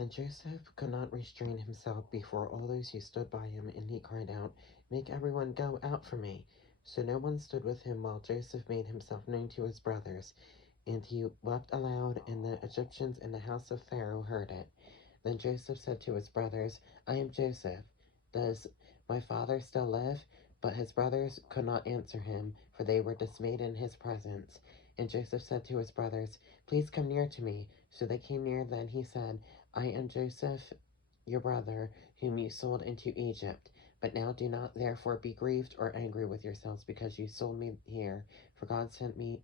And Joseph could not restrain himself before all those who stood by him, and he cried out, "Make everyone go out from me." So no one stood with him while Joseph made himself known to his brothers. And he wept aloud, and the Egyptians in the house of Pharaoh heard it. Then Joseph said to his brothers, "I am Joseph. Does my father still live?" But his brothers could not answer him, for they were dismayed in his presence. And Joseph said to his brothers, "Please come near to me." So they came near. Then he said, "I am Joseph, your brother, whom you sold into Egypt. But now do not therefore be grieved or angry with yourselves because you sold me here, for God sent me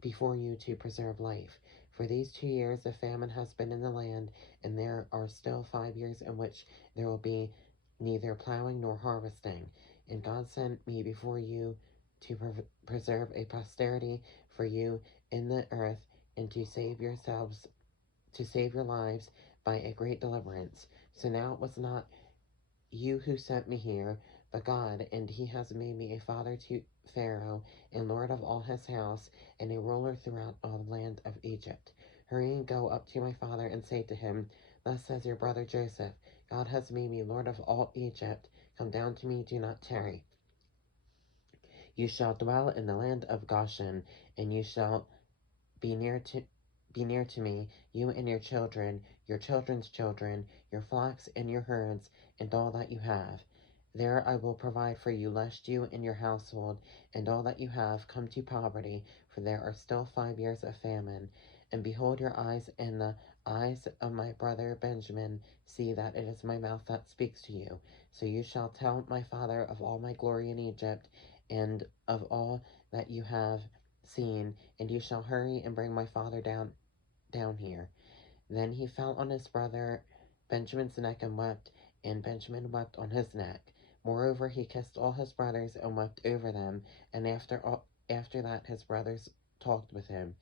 before you to preserve life. For these 2 years a famine has been in the land, and there are still 5 years in which there will be neither plowing nor harvesting. And God sent me before you to preserve a posterity for you in the earth, and to save yourselves, to save your lives by a great deliverance. So now it was not you who sent me here, but God, and he has made me a father to Pharaoh, and lord of all his house, and a ruler throughout all the land of Egypt. Hurry and go up to my father and say to him, Thus says your brother Joseph, God has made me lord of all Egypt. Come down to me, do not tarry. You shall dwell in the land of Goshen, and you shall be near to me, you and your children, your children's children, your flocks and your herds, and all that you have. There I will provide for you, lest you and your household and all that you have come to poverty, for there are still 5 years of famine. And behold, your eyes and the eyes of my brother Benjamin see that it is my mouth that speaks to you. So you shall tell my father of all my glory in Egypt, and of all that you have seen, and you shall hurry and bring my father down here. Then he fell on his brother Benjamin's neck and wept, and Benjamin wept on his neck. Moreover, he kissed all his brothers and wept over them, and after that his brothers talked with him.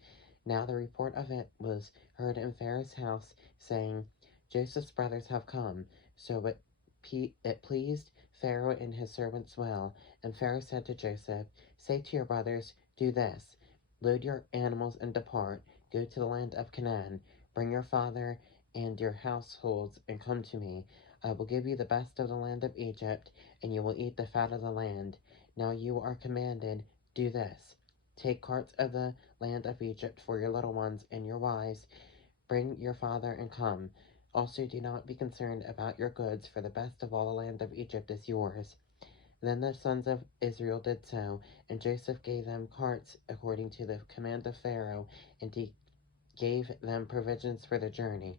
Now the report of it was heard in Pharaoh's house, saying, Joseph's brothers have come. So it pleased Pharaoh and his servants well. And Pharaoh said to Joseph, Say to your brothers, do this. Load your animals and depart. Go to the land of Canaan. Bring your father and your households and come to me. I will give you the best of the land of Egypt, and you will eat the fat of the land. Now you are commanded, do this. Take carts of the land of Egypt for your little ones and your wives. Bring your father and come. Also do not be concerned about your goods, for the best of all the land of Egypt is yours. Then the sons of Israel did so, and Joseph gave them carts according to the command of Pharaoh, and he gave them provisions for the journey.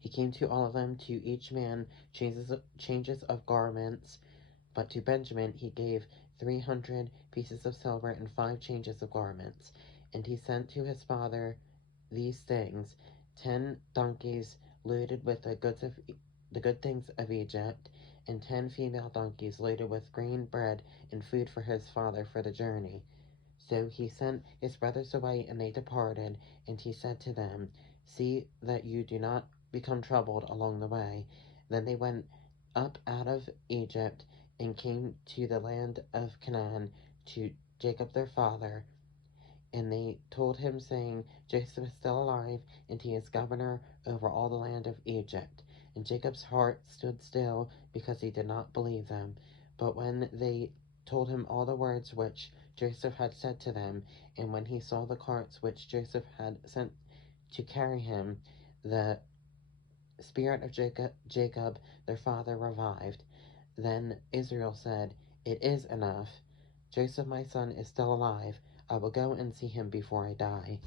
He came to all of them, to each man changes of garments, but to Benjamin he gave 300 pieces of silver and 5 changes of garments. And he sent to his father these things: 10 donkeys loaded with the good things of Egypt, and 10 female donkeys loaded with grain, bread, and food for his father for the journey. So he sent his brothers away, and they departed. And he said to them, See that you do not become troubled along the way. Then they went up out of Egypt and came to the land of Canaan, to Jacob their father. And they told him, saying, Joseph is still alive, and he is governor over all the land of Egypt. And Jacob's heart stood still, because he did not believe them. But when they told him all the words which Joseph had said to them, and when he saw the carts which Joseph had sent to carry him, the spirit of Jacob their father revived. Then Israel said, It is enough. Joseph my son is still alive. I will go and see him before I die.